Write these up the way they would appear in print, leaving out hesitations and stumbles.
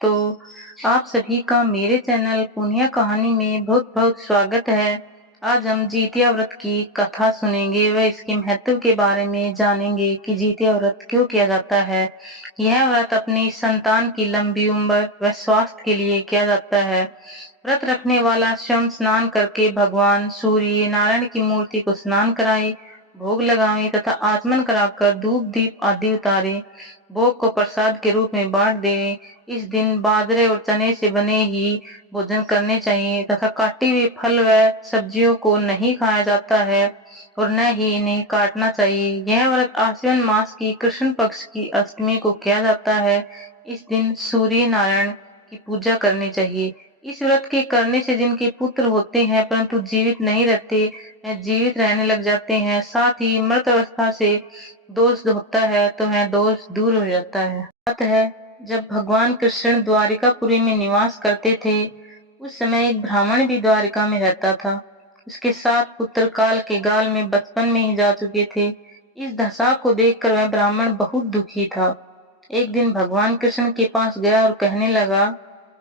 दोस्तों, आप सभी का मेरे चैनल पूनिया कहानी में बहुत बहुत स्वागत है। आज हम जितिया व्रत की कथा सुनेंगे व इसके महत्व के बारे में जानेंगे कि जितिया व्रत क्यों किया जाता है। यह व्रत अपनी संतान की लंबी उम्र व स्वास्थ्य के लिए किया जाता है। व्रत रखने वाला स्वयं स्नान करके भगवान सूर्य नारायण की मूर्ति को स्नान कराए, भोग लगावे तथा आचमन कराकर धूप दीप आदि उतारे, भोग को प्रसाद के रूप में बांट देवे। इस दिन बाजरे और चने से बने ही भोजन करने चाहिए तथा काटे हुए फल व सब्जियों को नहीं खाया जाता है और न ही इन्हें काटना चाहिए। यह व्रत आश्विन मास की कृष्ण पक्ष की अष्टमी को किया जाता है। इस दिन सूर्य नारायण की पूजा करनी चाहिए। इस व्रत के करने से जिनके पुत्र होते हैं परंतु जीवित नहीं रहते, जीवित रहने लग जाते हैं, साथ ही मृत अवस्था से दोष होता है तो वह दोष दूर हो जाता है। बात है, जब भगवान कृष्ण द्वारिकापुरी में निवास करते थे, उस समय एक ब्राह्मण भी द्वारिका में रहता था। उसके 7 पुत्र काल के गाल में बचपन में ही जा चुके थे। इस दशा को देखकर वह ब्राह्मण बहुत दुखी था। एक दिन भगवान कृष्ण के पास गया और कहने लगा,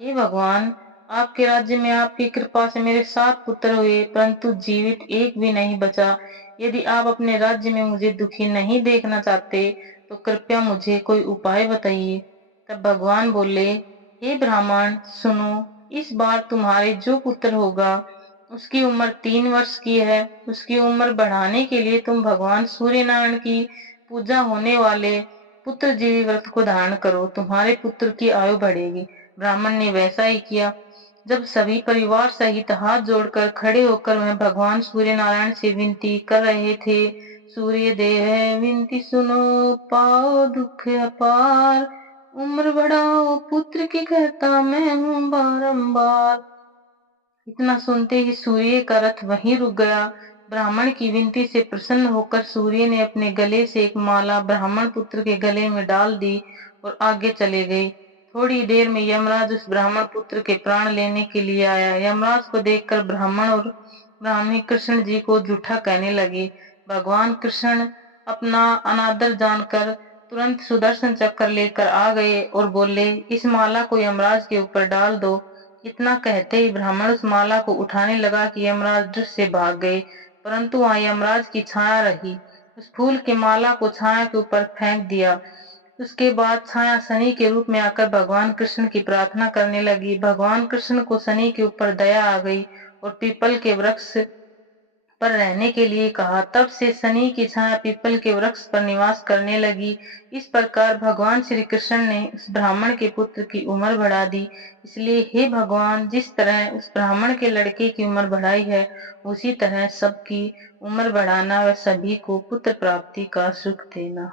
हे भगवान, आपके राज्य में आपकी कृपा से मेरे 7 पुत्र हुए परंतु जीवित एक भी नहीं बचा। यदि आप अपने राज्य में मुझे दुखी नहीं देखना चाहते तो कृपया मुझे कोई उपाय बताइए। तब भगवान बोले, हे ब्राह्मण सुनो, इस बार तुम्हारे जो पुत्र होगा उसकी उम्र 3 वर्ष की है। उसकी उम्र बढ़ाने के लिए तुम भगवान सूर्य नारायण की पूजा होने वाले पुत्र जीवी व्रत को धारण करो, तुम्हारे पुत्र की आयु बढ़ेगी। ब्राह्मण ने वैसा ही किया। जब सभी परिवार सहित हाथ जोड़कर खड़े होकर वह भगवान सूर्य नारायण से विनती कर रहे थे, सूर्य देव विनती सुनो, पाओ दुख अपार, उम्र बढ़ाओ पुत्र की कहता मैं हूँ बारंबार। इतना सुनते ही सूर्य का रथ वहीं रुक गया। ब्राह्मण की विनती से प्रसन्न होकर सूर्य ने अपने गले से एक माला ब्राह्मण पुत्र के गले में डाल दी और आगे चले गए। थोड़ी देर में यमराज उस ब्राह्मण पुत्र के प्राण लेने के लिए आया। यमराज को देखकर ब्राह्मण और ब्राह्मणी कृष्ण जी को जूठा कहने लगे। भगवान कृष्ण अपना अनादर जानकर तुरंत सुदर्शन चक्र लेकर आ गए और बोले, इस माला को यमराज के ऊपर डाल दो। इतना कहते ही ब्राह्मण उस माला को उठाने लगा कि यमराज दृश्य से भाग गए, परंतु वहां यमराज की छाया रही। उस फूल की माला को छाया के ऊपर फेंक दिया। उसके बाद छाया शनि के रूप में आकर भगवान कृष्ण की प्रार्थना करने लगी। भगवान कृष्ण को शनि के ऊपर दया आ गई और पीपल के वृक्ष पर रहने के लिए कहा। तब से शनि की छाया पीपल के वृक्ष पर निवास करने लगी। इस प्रकार भगवान श्री कृष्ण ने उस ब्राह्मण के पुत्र की उम्र बढ़ा दी। इसलिए हे भगवान, जिस तरह उस ब्राह्मण के लड़के की उम्र बढ़ाई है, उसी तरह सबकी उम्र बढ़ाना व सभी को पुत्र प्राप्ति का सुख देना।